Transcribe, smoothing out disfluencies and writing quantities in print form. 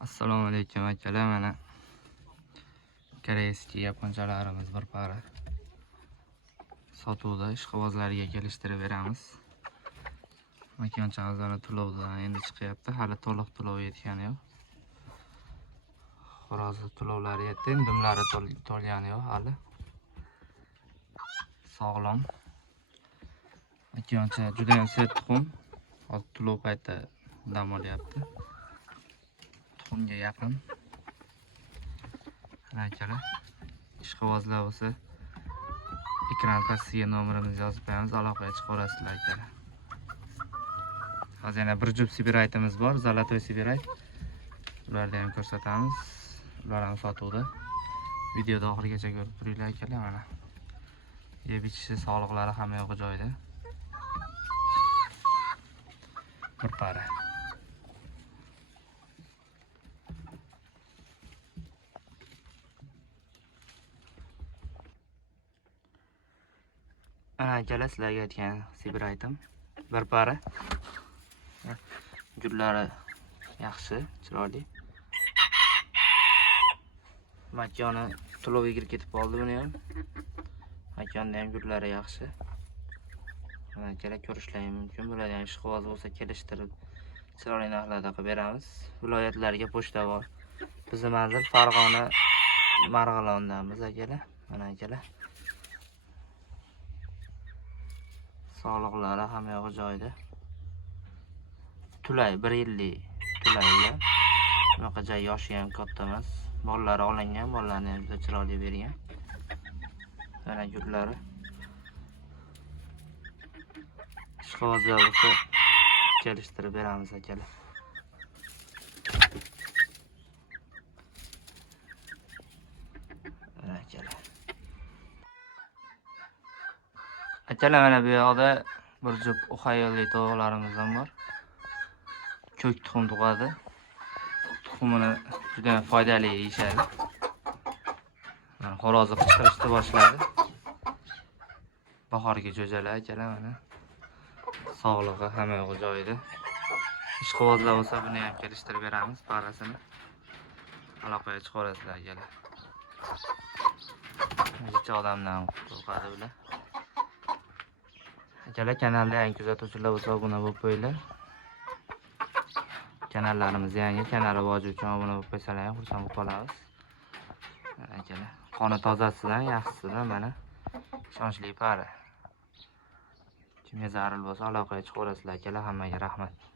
Assalomu alaykum akalar, mana koreyskiy yaponchalarimiz bir para sotuvda ishqibozlarga kelishtirib beramiz. Makonchamiz mana to'lovdan endi chiqyapti, hali to'liq to'lov yetgani yo'q. Xo'rozi to'lovlari yetdi, dumlari to'lgani yo'q hali. Sog'lom. Makoncha juda ham sert tuxum. Hozir to'lov payti dam olyapti. Tuxumga yaqin. Akalar, ishqibozlar bo'lsa ekran pastiga nomerimizni yozib qo'yamiz, aloqaga chiqib olasizlar akalar. Hozir yana bir juft sibiraytimiz bor, zolotoy sibirayt. Ularni ham ko'rsatamiz. Ular ham sotuvda. Videoda oxirigacha ko'rib turinglar akalar, mana. Yeb ichishi, sog'liqlari hamma yo'q joyida. Bir para. Mana akalar, sizlarga aytgan sibiraytim bir para. Gullari yaxshi, chiroyli. Makoni to'lovga kirib ketib qoldi buni ham. Makonni ham gullari yaxshi. Mana akalar, ko'rishlaring mumkin. Bular ham ishqiboz bo'lsa kelishtirib chiroyli narxlarda qilib beramiz. Viloyatlarga pochta bor. Bizning manzil Farg'ona, Marg'ilondamiz akalar. Mana akalar. Sog'liqlari hamma yo'q joyida. Tulay 1 yillik tulaylar. Bunaqa joy yoshi ham katta emas. Bolalari olingan, bolalarni ham juda chiroyli bergan. Mana gullari. Ishqibozlar bo'lsa kelishtirib beramiz akalar. Mana akalar. Akalar, mana bu yoqda bir juft uxayolli tovuqlarimiz ham bor. Ko'k tuxum tug'adi. Tuxumini juda foydali yeyishadi. Mana xo'rozi qichqirishni boshladi. Bahorga jo'jalar akalar, mana. Sog'lig'i hamma yo'q joyida. Ishqibozlar bo'lsa buni ham kelishtirib beramiz, parasini. Aloqaga chiqib olasizlar akalar. Necha odamdan qo'rqadi ular. Akalar, kanalda yangi kuzatuvchilar bo'lsa obuna bo'lib qo'yinglar. Kanallarimiz yangi, kanali bor uchun obuna bo'lib qo'ysalar ham xursand bo'lib qolamiz. Akalar, qoni tozasidan, yaxshisidan mana ishonchli para. Kimga zarur bo'lsa aloqaga chiqib olasizlar akalar. Hammaga rahmat.